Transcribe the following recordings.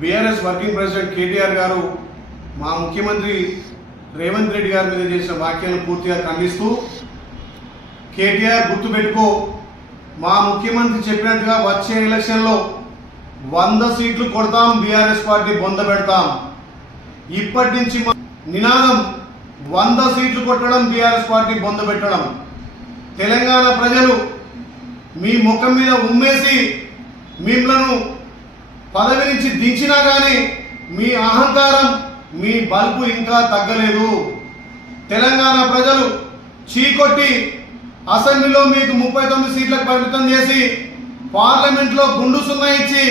BRS working president KTR గారు మా ముఖ్యమంత్రి రేవంత్ రెడ్డి గారి మీద చేసిన వ్యాఖ్యలను పూర్తిగా ఖండిస్తూ కేటీఆర్ గుర్తుపెట్టుకో మా ముఖ్యమంత్రి చెప్పినట్టుగా వచ్చే ఎలక్షన్లో వంద సీట్లు కొడతాం బీఆర్ఎస్ పార్టీ బొంద పెడతాం. ఇప్పటి నుంచి నినాదం వంద సీట్లు కొట్టడం బీఆర్ఎస్ పార్టీ బొంద పెట్టడం. తెలంగాణ ప్రజలు మీ ముఖం మీద ఉమ్మేసి మిమ్మలను పదవి నుంచి దించినా కానీ మీ అహంకారం మీ బల్బు ఇంకా తగ్గలేదు. తెలంగాణ ప్రజలు చీకొట్టి అసెంబ్లీలో మీకు ముప్పై తొమ్మిది సీట్లకు పరిమితం చేసి పార్లమెంట్లో గుండు సున్నా ఇచ్చి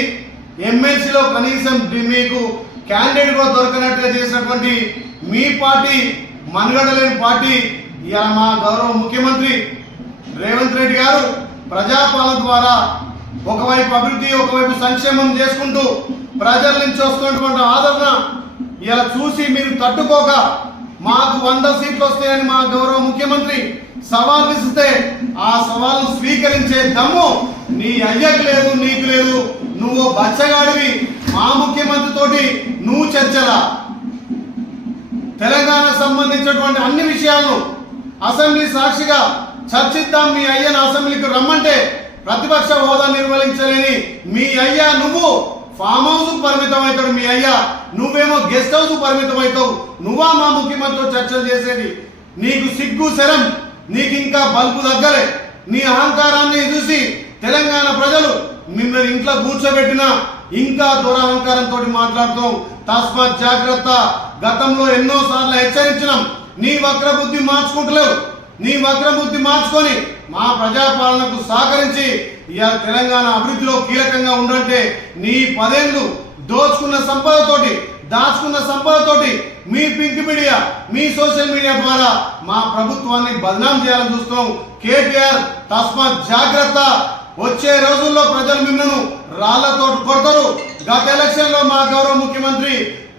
ఎమ్మెల్సీలో కనీసం మీకు క్యాండిడేట్ కూడా దొరకనట్టుగా చేసినటువంటి మీ పార్టీ మనుగడలేని పార్టీ ఇలా మా గౌరవ ముఖ్యమంత్రి రేవంత్ రెడ్డి గారు ప్రజాపాలన ద్వారా ఒకవైపు అభివృద్ధి ఒకవైపు సంక్షేమం చేసుకుంటూ ప్రజల నుంచి వస్తున్నటువంటి ఆదరణ ఇలా చూసి మీరు తట్టుకోక మాకు వంద సీట్లు వస్తాయని మా గౌరవ ముఖ్యమంత్రి సవాల్ విసిస్తే ఆ సవాల్ను స్వీకరించే దమ్ము నీ అయ్యకు లేదు నీకు లేదు. నువ్వు బచ్చగాడివి. మా ముఖ్యమంత్రి తోటి నువ్వు చర్చలా. తెలంగాణ సంబంధించినటువంటి అన్ని విషయాలను అసెంబ్లీ సాక్షిగా చర్చిద్దాం మీ అయ్యను అసెంబ్లీకి రమ్మంటే ప్రతిపక్ష హోదా నిర్వహించలేని మీ అయ్యా నువ్వు ఫామ్ హౌస్ పరిమితం అవుతాడు మీ అయ్యా. నువ్వేమో గెస్ట్ హౌస్ పరిమితం అవుతావు నువ్వా మా ముఖ్యమంత్రితో చర్చలు చేసేది? నీకు సిగ్గు శరం నీకు ఇంకా బల్బు దగ్గరే నీ అహంకారాన్ని చూసి తెలంగాణ ప్రజలు మిమ్మల్ని ఇంట్లో కూర్చోబెట్టినా ఇంకా దురహంకారంతో మాట్లాడుతాం. తస్మాత్ జాగ్రత్త. గతంలో ఎన్నో సార్లు హెచ్చరించినాం. నీ వక్రబుద్ధి మార్చుకుంటలేవు. నీ వక్రబుద్ధి మార్చుకొని మా ప్రజాపాలనకు సహకరించి ఇవాళ తెలంగాణ అభివృద్ధిలో కీలకంగా ఉండంటే నీ పదేళ్ళు దోచుకున్న సంపదతోటి దాచుకున్న సంపదతోటి మీ పింక్ మీడియా మీ సోషల్ మీడియా ద్వారా మా ప్రభుత్వాన్ని బదనాం చేయాలని చూస్తున్నాం. కేటీఆర్ తస్మాత్ జాగ్రత్త. వచ్చే రోజుల్లో ప్రజలు మిమ్మల్ని రాళ్ళతో కొడతారు. గత ఎలక్షన్లో మా గౌరవ ముఖ్యమంత్రి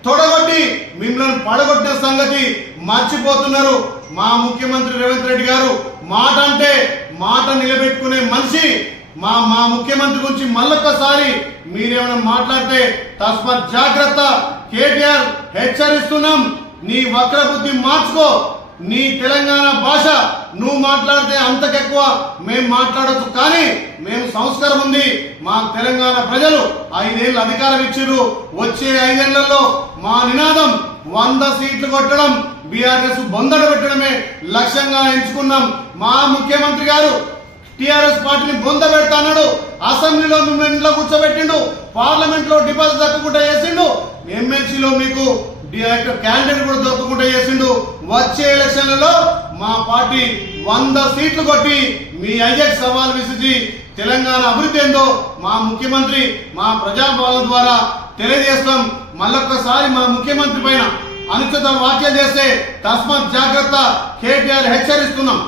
తొడగొట్టి మిమ్మల్ని పడగొట్టిన సంగతి మర్చిపోతున్నారు మా ముఖ్యమంత్రి రేవంత్ రెడ్డి గారు. మాట అంటే మాట నిలబెట్టుకునే మనిషి మా మా ముఖ్యమంత్రి గురించి మళ్ళొక్కసారి మీరేమైనా మాట్లాడితే తస్మత్ జాగ్రత్త. కేటీఆర్ హెచ్చరిస్తున్నాం. నీ వక్ర బుద్ధి మార్చుకో. నీ తెలంగాణ భాష నువ్వు మాట్లాడితే అంతకెక్కువ మేము మాట్లాడచ్చు కానీ మేము సంస్కారం ఉంది. మా తెలంగాణ ప్రజలు ఐదేళ్ళు అధికారం ఇచ్చిర్రు. వచ్చే ఐదేళ్ళలో మా నినాదం వంద సీట్లు కొట్టడం బీఆర్ఎస్ బొందడ పెట్టడమే లక్ష్యంగా ఎంచుకున్నాం. మా ముఖ్యమంత్రి గారు టిఆర్ఎస్ పార్టీని బొంద పెడతా అసెంబ్లీలో మిమ్మల్ని ఇంట్లో కూర్చోబెట్టిండు పార్లమెంట్లో డిపాజిట్ దక్కకుండా చేసిండు ఎమ్మెల్సీలో మీకు క్యాండిడేట్ కూడా దొక్కకుండా చేసిండు. వచ్చే ఎలక్షన్లలో మా పార్టీ వంద సీట్లు కొట్టి మీ అయ్యకు సవాల్ విసిచి తెలంగాణ అభివృద్ధి ఏందో మా ముఖ్యమంత్రి మా ప్రజాపాలన ద్వారా తెలియజేస్తాం. మళ్ళొక్కసారి మా ముఖ్యమంత్రి పైన అనుచిత వ్యాఖ్యలు చేస్తే తస్మాత్ జాగ్రత్త కేటీఆర్ హెచ్చరిస్తున్నాం.